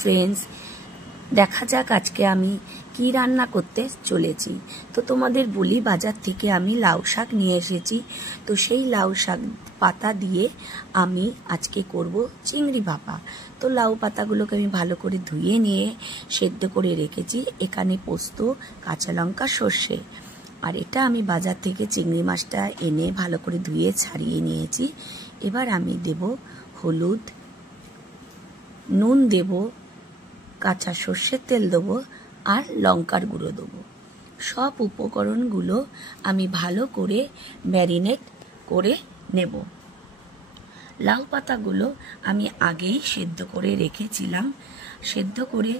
Friends, দেখা যাক আজকে আমি কি রান্না করতে চলেছি। তো তোমাদের বলি, বাজার থেকে আমি লাউ শাক নিয়ে এসেছি। তো সেই লাউ শাক পাতা দিয়ে আমি আজকে করব চিংড়ি ভাপা। তো লাউ পাতাগুলোকে আমি ভালো করে ধুয়ে নিয়ে সেদ্ধ করে রেখেছি। এখানে পোস্ত, কাঁচা লঙ্কা, সর্ষে, আর এটা আমি বাজার থেকে চিংড়ি মাছটা এনে ভালো করে ধুয়ে ছাড়িয়ে নিয়েছি। এবার আমি দেব হলুদ, নুন দেব, কাঁচা সর্ষের তেল দেবো, আর লঙ্কার গুঁড়ো দেবো। সব উপকরণগুলো আমি ভালো করে ম্যারিনেট করে নেব। লাউ পাতাগুলো আমি আগেই সেদ্ধ করে রেখেছিলাম। সেদ্ধ করে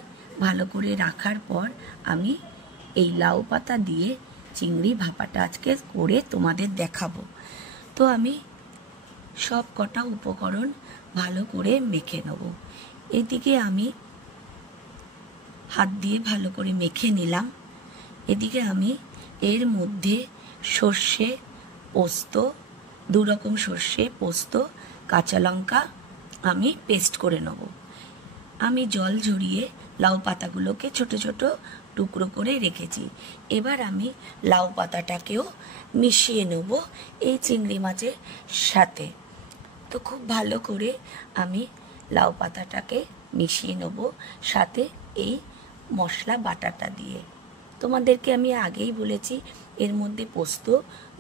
ভালো করে রাখার পর আমি এই লাউ পাতা দিয়ে চিংড়ি ভাপাটা আজকে করে তোমাদের দেখাবো। তো আমি সব কটা উপকরণ ভালো করে মেখে নেব। এদিকে আমি হাত দিয়ে ভালো করে মেখে নিলাম। এদিকে আমি এর মধ্যে সর্ষে, পোস্ত, দু রকম সর্ষে, পোস্ত, কাঁচা লঙ্কা আমি পেস্ট করে নেব। আমি জল ঝরিয়ে লাউ পাতাগুলোকে ছোট ছোট টুকরো করে রেখেছি। এবার আমি লাউ পাতাটাকেও মিশিয়ে নেব এই চিংড়ি মাছের সাথে। তো খুব ভালো করে আমি লাউ পাতাটাকে মিশিয়ে নেব সাথে এই মশলা বাটাটা দিয়ে। তোমাদেরকে আমি আগেই বলেছি এর মধ্যে পোস্ত,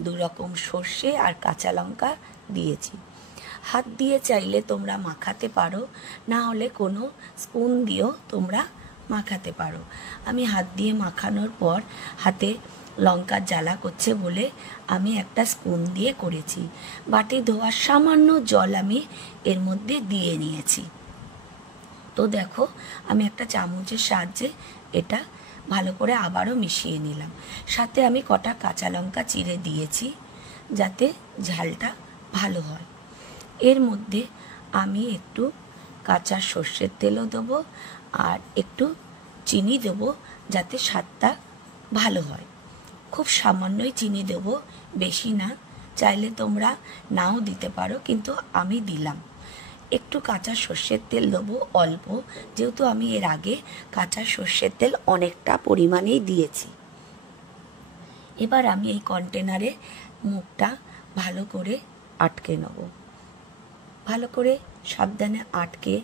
দু রকম সর্ষে আর কাঁচা লঙ্কা দিয়েছি। হাত দিয়ে চাইলে তোমরা মাখাতে পারো, না হলে কোনো স্পুন দিয়েও তোমরা মাখাতে পারো। আমি হাত দিয়ে মাখানোর পর হাতে লঙ্কার জ্বালা করছে বলে আমি একটা স্পুন দিয়ে করেছি। বাটি ধোয়ার সামান্য জল আমি এর মধ্যে দিয়ে নিয়েছি। তো দেখো, আমি একটা চামচের সাহায্যে এটা ভালো করে আবারও মিশিয়ে নিলাম। সাথে আমি কটা কাঁচা লঙ্কা চিড়ে দিয়েছি যাতে ঝালটা ভালো হয়। এর মধ্যে আমি একটু কাঁচা সর্ষের তেলও দেবো আর একটু চিনি দেবো যাতে স্বাদটা ভালো হয়। খুব সামান্যই চিনি দেবো, বেশি না। চাইলে তোমরা নাও দিতে পারো, কিন্তু আমি দিলাম। একটু কাঁচা সর্ষের তেল দেবো অল্প, যেহেতু আমি এর আগে কাঁচা সর্ষের তেল অনেকটা পরিমাণেই দিয়েছি। এবার আমি এই কন্টেনারে মুখটা ভালো করে আটকে নেব। ভালো করে সাবধানে আটকে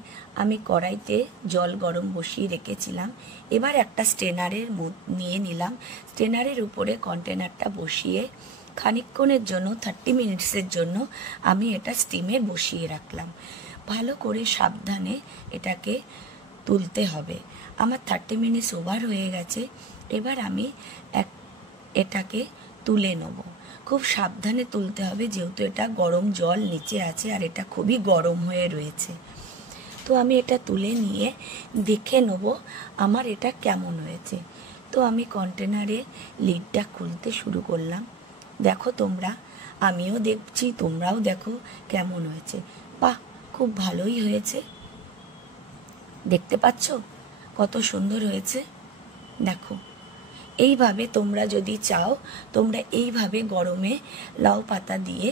আমি কড়াইতে জল গরম বসিয়ে রেখেছিলাম। এবার একটা স্ট্রেনারের নিয়ে নিলাম। স্ট্রেনারের উপরে কন্টেনারটা বসিয়ে খানিকক্ষণের জন্য 30 মিনিটসের জন্য আমি এটা স্টিমে বসিয়ে রাখলাম। ভালো করে সাবধানে এটাকে তুলতে হবে। আমার 30 মিনিটস ওভার হয়ে গেছে। এবার আমি এটাকে তুলে নেব। খুব সাবধানে তুলতে হবে, যেহেতু এটা গরম জল নিচে আছে আর এটা খুবই গরম হয়ে রয়েছে। তো আমি এটা তুলে নিয়ে দেখে নেব আমার এটা কেমন হয়েছে। তো আমি কন্টেনারে লিডটা খুলতে শুরু করলাম। দেখো তোমরা, আমিও দেখছি, তোমরাও দেখো কেমন হয়েছে। বাহ, খুব ভালোই হয়েছে। দেখতে পাচ্ছ কত সুন্দর হয়েছে? দেখো, এইভাবে তোমরা যদি চাও, তোমরা এইভাবে গরমে লাউ পাতা দিয়ে